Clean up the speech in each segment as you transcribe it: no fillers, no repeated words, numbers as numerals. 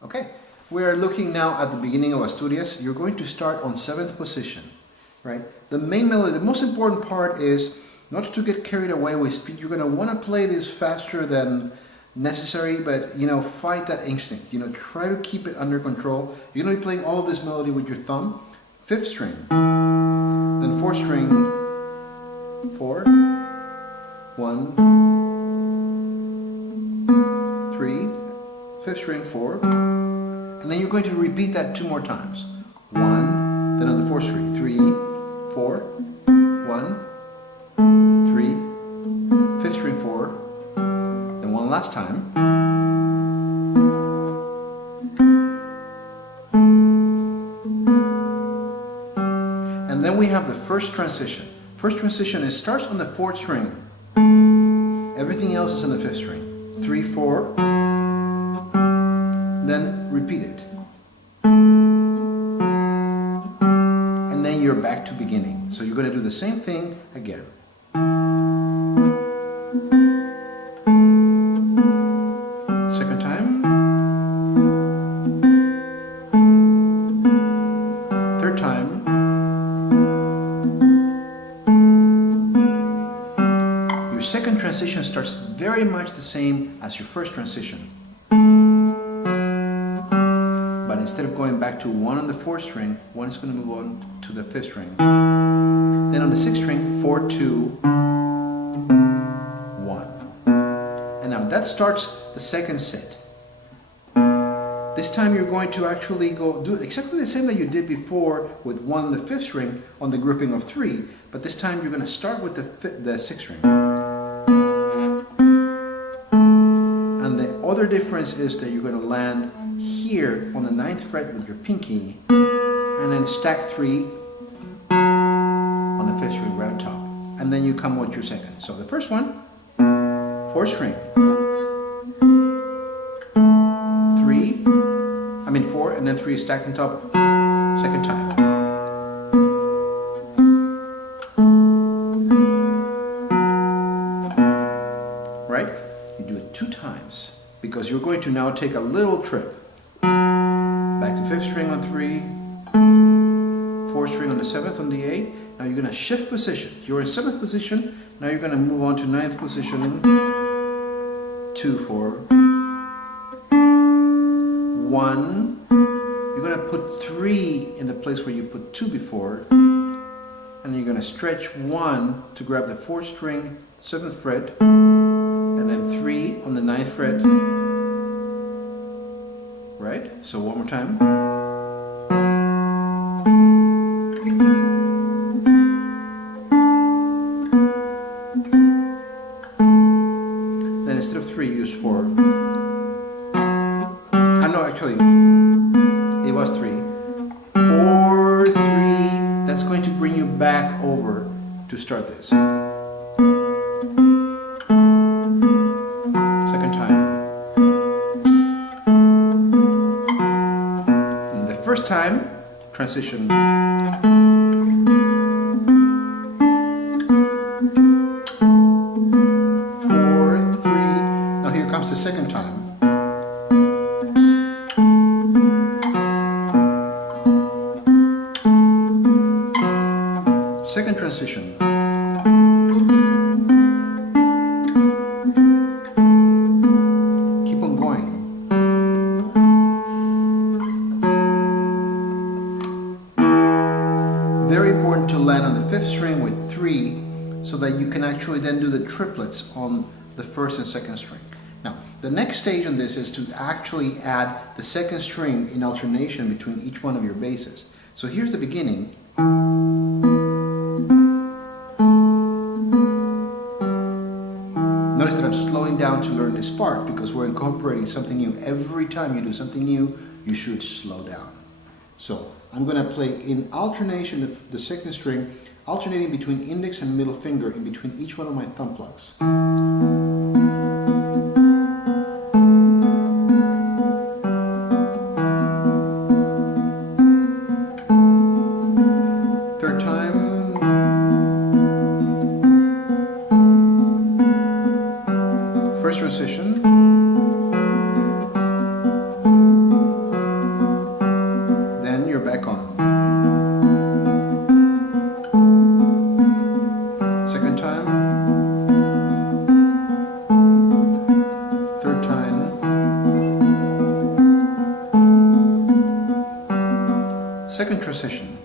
Okay, we are looking now at the beginning of Asturias. You're going to start on 7th position, right? The main melody, the most important part is not to get carried away with speed. You're going to want to play this faster than necessary, but fight that instinct. Try to keep it under control. You're going to be playing all of this melody with your thumb. 5th string, then 4th string, 4, 1, 3, 5th string, 4, and then you're going to repeat that 2 more times. 1, then on the 4th string, 3, 4, 1, 3, 5th string, 4, then one last time. And then we have the first transition. First transition starts on the 4th string. Everything else is on the 5th string. 3, 4, then repeat it. And then you're back to beginning. So you're going to do the same thing again. Second time. Third time. Your second transition starts very much the same as your first transition. But instead of going back to 1 on the 4th string, 1 is going to move on to the 5th string. Then on the 6th string, 4, 2, 1. And now that starts the second set. This time you're going to actually do exactly the same that you did before with 1 on the 5th string on the grouping of 3, but this time you're going to start with the 6th string. And the other difference is that you're going to land here on the 9th fret with your pinky and then stack 3 on the 5th string right on top. And then you come with your second. So the first one, 4th string, 4, and then 3 stacked on top, second time. Right? You do it 2 times because you're going to now take a little trip. Back to 5th string on 3, 4th string on the 7th, on the 8th. Now you're going to shift position. You're in 7th position. Now you're going to move on to 9th position. 2, 4, 1. You're going to put 3 in the place where you put 2 before. And then you're going to stretch 1 to grab the 4th string, 7th fret. And then 3 on the 9th fret. Right? So one more time. Then instead of 3, use 4. No, actually, it was 3. 4, 3. That's going to bring you back over to start this. Second time. First time, transition. 4, 3. Now here comes the second time. Second transition. Keep on going. Very important to land on the 5th string with 3 so that you can actually then do the triplets on the 1st and 2nd string. Now, the next stage on this is to actually add the 2nd string in alternation between each one of your basses. So here's the beginning. Notice that I'm slowing down to learn this part because we're incorporating something new. Every time you do something new, you should slow down. So I'm going to play in alternation the 2nd string, alternating between index and middle finger in between each one of my thumb plugs. Third time. First transition. Second transition.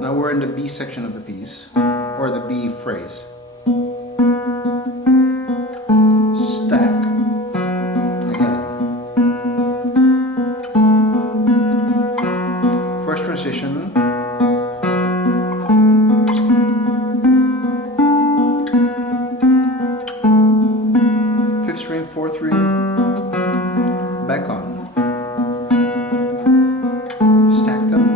Now we're in the B section of the piece, or the B phrase. Stack. Again. First transition. Fifth string, fourth ring. Back on. Stack them.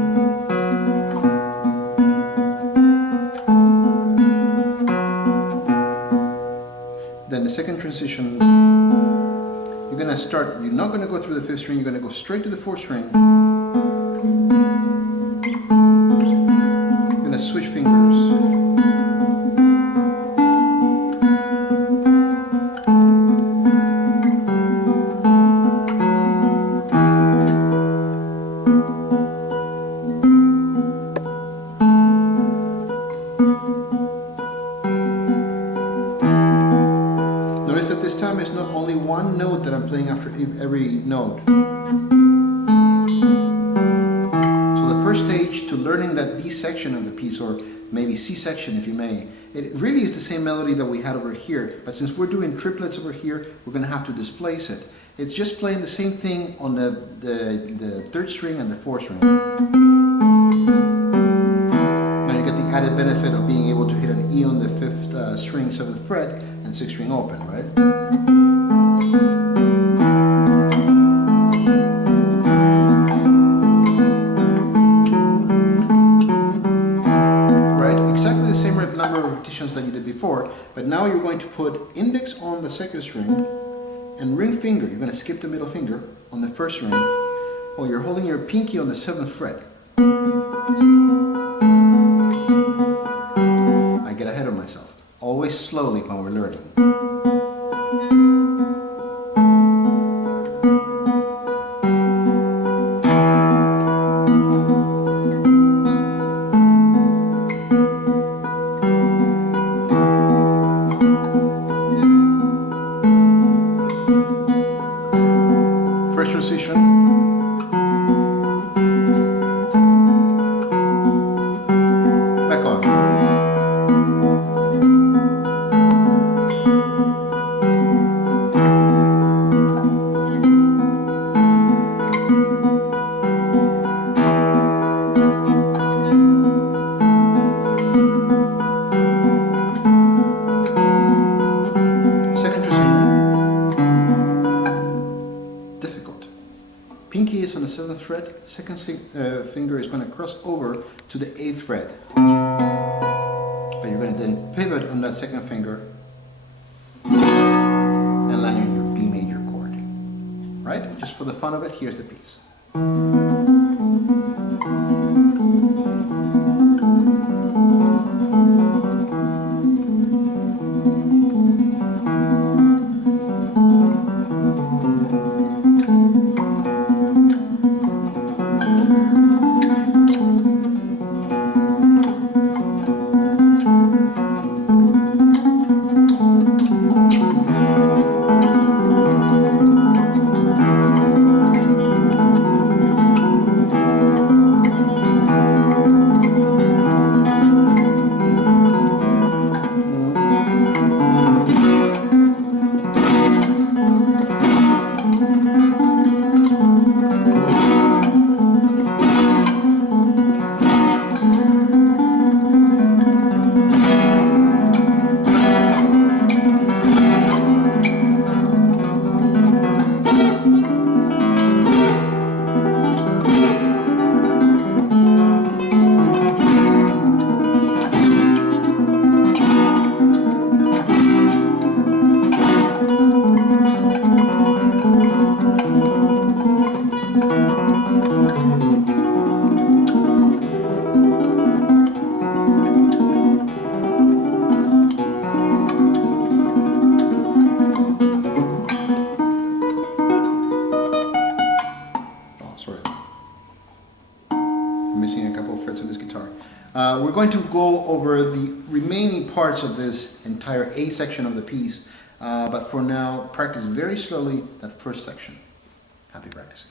Then the second transition, you're going to start, you're not going to go through the fifth string, you're going to go straight to the fourth string. You're going to switch fingers. Notice that this time it's not only one note that I'm playing after every note. So the first stage to learning that B section of the piece, or maybe C section if you may, it really is the same melody that we had over here, but since we're doing triplets over here, we're going to have to displace it. It's just playing the same thing on the third string and the fourth string. Now you get the added benefit of being able to hit an E on the fifth string, seventh fret, and sixth string open, right? Right, exactly the same number of repetitions that you did before, but now you're going to put index on the second string and ring finger. You're going to skip the middle finger on the first string while you're holding your pinky on the seventh fret. I get ahead of myself. Always slowly when we're learning. First transition. Back on. Second transition. Difficult. Pinky is on the seventh fret, second finger is going to cross over to the eighth fret. But you're going to then pivot on that second finger and land on your B major chord. Right? Just for the fun of it, here's the piece. We're going to go over the remaining parts of this entire A section of the piece But for now, practice very slowly that first section. Happy practicing.